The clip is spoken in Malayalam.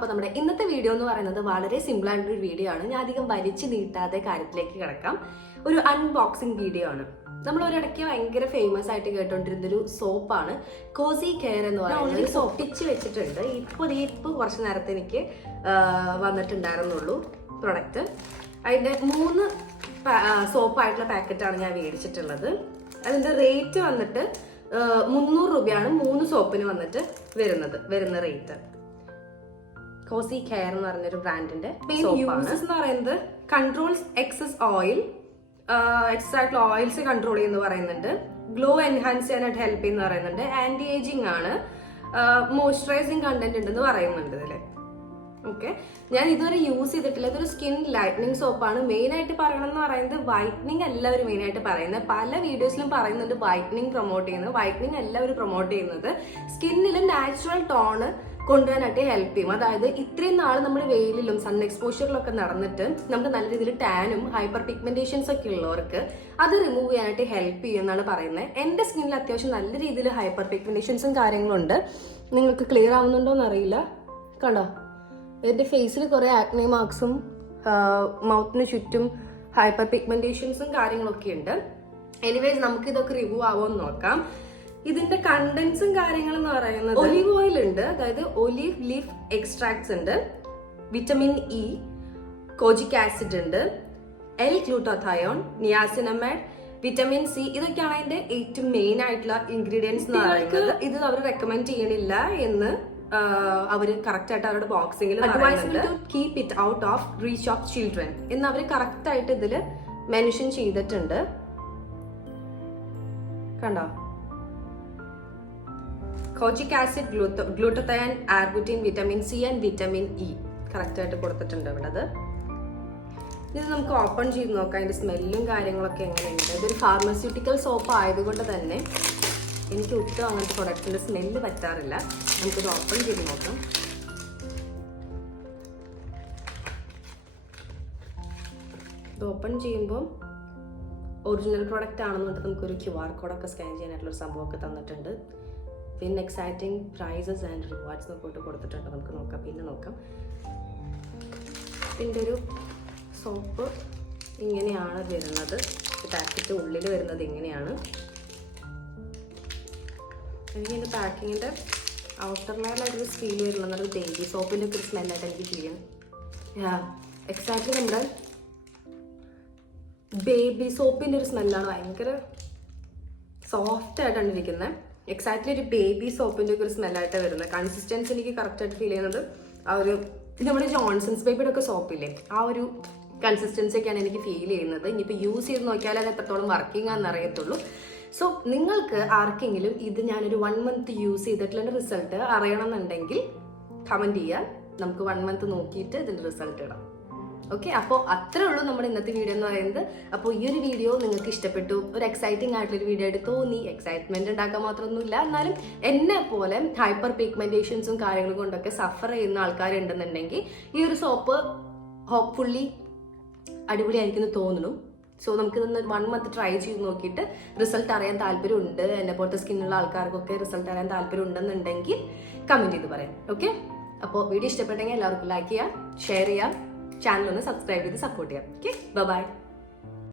അപ്പോൾ നമ്മുടെ ഇന്നത്തെ വീഡിയോ എന്ന് പറയുന്നത് വളരെ സിമ്പിൾ ആയിട്ടുള്ള ഒരു വീഡിയോ ആണ്. ഞാൻ അധികം വലിച്ചു നീട്ടാതെ കാര്യത്തിലേക്ക് കിടക്കാം. ഒരു അൺബോക്സിംഗ് വീഡിയോ ആണ്. നമ്മൾ ഒരിടയ്ക്ക് ഭയങ്കര ഫേമസ് ആയിട്ട് കേട്ടോണ്ടിരുന്നൊരു സോപ്പാണ് കോസി കെയർ എന്ന് പറയുന്നത്. ഒട്ടിച്ച് വെച്ചിട്ടുണ്ട്. ഇപ്പോൾ കുറച്ച് നേരത്തെ എനിക്ക് വന്നിട്ടുണ്ടായിരുന്നുള്ളൂ പ്രൊഡക്റ്റ്. അതിൻ്റെ 3 സോപ്പായിട്ടുള്ള പാക്കറ്റാണ് ഞാൻ മേടിച്ചിട്ടുള്ളത്. അതിൻ്റെ റേറ്റ് വന്നിട്ട് 300 രൂപയാണ് 3 സോപ്പിന് വന്നിട്ട് വരുന്ന റേറ്റ്. കോസി കെയർ എന്ന് പറഞ്ഞൊരു ബ്രാൻഡിന്റെ യൂസസ് എന്ന് പറയുന്നത് കൺട്രോൾസ് എക്സസ് ഓയിൽ, എക്സസ് ആയിട്ടുള്ള ഓയിൽസ് കൺട്രോൾ ചെയ്യുന്ന പറയുന്നുണ്ട്, ഗ്ലോ എൻഹാൻസ് ചെയ്യാനായിട്ട് ഹെൽപ്പ് ചെയ്യുന്ന പറയുന്നുണ്ട്, ആന്റി ഏജിങ് ആണ്, മോയ്സ്ചറൈസിങ് കണ്ടന്റ് ഉണ്ടെന്ന് പറയുന്നുണ്ട് ഇതില്. ഓക്കെ, ഞാൻ ഇതുവരെ യൂസ് ചെയ്തിട്ടില്ല. ഇതൊരു സ്കിൻ ലൈറ്റനിങ് സോപ്പാണ്. മെയിൻ ആയിട്ട് പറയണം എന്ന് പറയുന്നത് വൈറ്റനിങ് എല്ലാവരും മെയിൻ ആയിട്ട് പറയുന്നത്. പല വീഡിയോസിലും പറയുന്നുണ്ട് വൈറ്റനിങ് പ്രൊമോട്ട് ചെയ്യുന്നത്. വൈറ്റനിങ് എല്ലാവരും പ്രൊമോട്ട് ചെയ്യുന്നത് സ്കിന്നിൽ നാച്ചുറൽ ടോണ് കൊണ്ടുവരാനായിട്ട് ഹെൽപ്പ് ചെയ്യും. അതായത് ഇത്രയും നാൾ നമ്മൾ വെയിലിലും സൺ എക്സ്പോഷറിലൊക്കെ നടന്നിട്ട് നമുക്ക് നല്ല രീതിയിൽ ടാനും ഹൈപ്പർ പിഗ്മെന്റേഷൻസ് ഒക്കെ ഉള്ളവർക്ക് അത് റിമൂവ് ചെയ്യാനായിട്ട് ഹെൽപ്പ് ചെയ്യും എന്നാണ് പറയുന്നത്. എൻ്റെ സ്കിന്നിൽ അത്യാവശ്യം നല്ല രീതിയിൽ ഹൈപ്പർ പിഗ്മെന്റേഷൻസും കാര്യങ്ങളുണ്ട്. നിങ്ങൾക്ക് ക്ലിയർ ആവുന്നുണ്ടോ എന്നറിയില്ല. കണ്ടോ, എൻ്റെ ഫേസിൽ കുറേ ആക്നെ മാർക്സും മൗത്തിന് ചുറ്റും ഹൈപ്പർ പിഗ്മെന്റേഷൻസും കാര്യങ്ങളൊക്കെ ഉണ്ട്. എനിവേസ് നമുക്ക് ഇതൊക്കെ റിമൂവ് ആവുമെന്ന് നോക്കാം. ഇതിന്റെ കണ്ടന്റ്സും കാര്യങ്ങളും എന്ന് പറയുന്നത് ഒലിവ് ഓയിൽ ഉണ്ട്, അതായത് ഒലിവ് ലീഫ് എക്സ്ട്രാക്ട്സ് ഉണ്ട്, വിറ്റമിൻ ഇ, കോജിക് ആസിഡ് ഉണ്ട്, എൽ ഗ്ലൂട്ടാഥയോൺ, നിയാസിനമൈഡ്, വിറ്റമിൻ സി. ഇതൊക്കെയാണ് അതിന്റെ ഏറ്റവും മെയിൻ ആയിട്ടുള്ള ഇൻഗ്രീഡിയൻസ് എന്ന് പറയുന്നത്. ഇത് അവർ റെക്കമെൻഡ് ചെയ്യണില്ല എന്ന് അവര് കറക്റ്റ് ആയിട്ട് അവരുടെ ബോക്സിംഗിൽ keep it out of reach of children എന്ന് അവര് കറക്റ്റ് ആയിട്ട് ഇതിൽ മെൻഷൻ ചെയ്തിട്ടുണ്ട്. കണ്ടോ, kojic acid, glutathione, arbutin, vitamin C and vitamin E correct ആയിട്ട് കൊടുത്തിട്ടുണ്ട് ഇവിടെ. ഇത് നമുക്ക് ഓപ്പൺ ചെയ്ത് നോക്കാം. അതിന്റെ സ്മെല്ലും കാര്യങ്ങളൊക്കെ എങ്ങനെയുണ്ട്. ഇതൊരു ഫാർമസ്യൂട്ടിക്കൽ സോപ്പ് ആയതുകൊണ്ട് തന്നെ എനിക്ക് ഒട്ടും അങ്ങനത്തെ പ്രൊഡക്റ്റിന്റെ സ്മെല്ല് പറ്റാറില്ല. നമുക്കിത് ഓപ്പൺ ചെയ്ത് നോക്കാം. ഇത് ഓപ്പൺ ചെയ്യുമ്പോൾ ഒറിജിനൽ പ്രൊഡക്റ്റ് ആണെന്നുണ്ട് നമുക്കൊരു QR കോഡൊക്കെ സ്കാൻ ചെയ്യാനായിട്ടുള്ള ഒരു സംഭവമൊക്കെ തന്നിട്ടുണ്ട്. പിന്നെ എക്സൈറ്റിംഗ് പ്രൈസസ് ആൻഡ് റിവാർഡ്സ് എന്നൊക്കെ കൊടുത്തിട്ടുണ്ട്. നമുക്ക് നോക്കാം, പിന്നെ നോക്കാം. ഇതിൻ്റെ ഒരു സോപ്പ് ഇങ്ങനെയാണ് വരുന്നത്. പാക്കറ്റ് ഉള്ളിൽ വരുന്നത് ഇങ്ങനെയാണ്. എനിക്ക് എൻ്റെ പാക്കിങ്ങിൻ്റെ ഔട്ടർ ലെയറിലായിട്ടൊരു ഫീൽ വരുന്നത് ബേബി സോപ്പിൻ്റെ ഒക്കെ ഒരു സ്മെല്ലായിട്ട് എനിക്ക് ഫീൽ ചെയ്യും. എക്സാക്ട്ലി നമ്മുടെ ബേബി സോപ്പിൻ്റെ ഒരു സ്മെല്ലാണ്. ഭയങ്കര സോഫ്റ്റ് ആയിട്ടാണ് ഇരിക്കുന്നത്. എക്സാക്ട്ലി ഒരു ബേബി സോപ്പിൻ്റെ ഒക്കെ ഒരു സ്മെല്ലായിട്ടാണ് വരുന്നത്. കൺസിസ്റ്റൻസി എനിക്ക് കറക്റ്റായിട്ട് ഫീൽ ചെയ്യുന്നത് ആ ഒരു നമ്മുടെ ജോൺസൺസ് ബേബിയുടെ ഒക്കെ സോപ്പില്ലേ, ആ ഒരു കൺസിസ്റ്റൻസി ഒക്കെയാണ് എനിക്ക് ഫീൽ ചെയ്യുന്നത്. ഇനിയിപ്പോൾ യൂസ് ചെയ്ത് നോക്കിയാലേ അത് എത്രത്തോളം വർക്കിംഗ് ആണെന്ന് അറിയത്തുള്ളൂ. സോ നിങ്ങൾക്ക് ആർക്കെങ്കിലും ഇത് ഞാനൊരു 1 month യൂസ് ചെയ്തിട്ടുള്ള റിസൾട്ട് അറിയണമെന്നുണ്ടെങ്കിൽ കമൻറ്റ് ചെയ്യാം. നമുക്ക് 1 month നോക്കിയിട്ട് ഇതിൻ്റെ റിസൾട്ട് ഇടാം. ഓക്കെ, അപ്പോൾ അത്രേ ഉള്ളൂ നമ്മുടെ ഇന്നത്തെ വീഡിയോ എന്ന് പറയുന്നത്. അപ്പോൾ ഈ ഒരു വീഡിയോ നിങ്ങൾക്ക് ഇഷ്ടപ്പെട്ടു, ഒരു എക്സൈറ്റിംഗ് ആയിട്ടുള്ളൊരു വീഡിയോ ആയിട്ട് തോന്നി. എക്സൈറ്റ്മെന്റ് ഉണ്ടാക്കാൻ മാത്രമൊന്നുമില്ല, എന്നാലും എന്നെ പോലെ ഹൈപ്പർ പിഗ്മെന്റേഷൻസും കാര്യങ്ങളും കൊണ്ടൊക്കെ സഫർ ചെയ്യുന്ന ആൾക്കാരുണ്ടെന്നുണ്ടെങ്കിൽ ഈ ഒരു സോപ്പ് ഹോപ്പ്ഫുള്ളി അടിപൊളിയായിരിക്കും തോന്നുന്നു. സോ നമുക്ക് ഇതൊന്ന് 1 month ട്രൈ ചെയ്ത് നോക്കിയിട്ട് റിസൾട്ട് അറിയാൻ താല്പര്യമുണ്ട്, എന്നെ പോലത്തെ സ്കിന്നുള്ള ആൾക്കാർക്കൊക്കെ റിസൾട്ട് അറിയാൻ താല്പര്യം ഉണ്ടെന്നുണ്ടെങ്കിൽ കമൻറ്റ് ചെയ്ത് പറയാം. ഓക്കെ, അപ്പോൾ വീഡിയോ ഇഷ്ടപ്പെട്ടെങ്കിൽ എല്ലാവർക്കും ലൈക്ക് ചെയ്യാം, ഷെയർ ചെയ്യാം, ചാനൽ ഒന്ന് സബ്സ്ക്രൈബ് ചെയ്ത് സപ്പോർട്ട് ചെയ്യാം. Okay, by.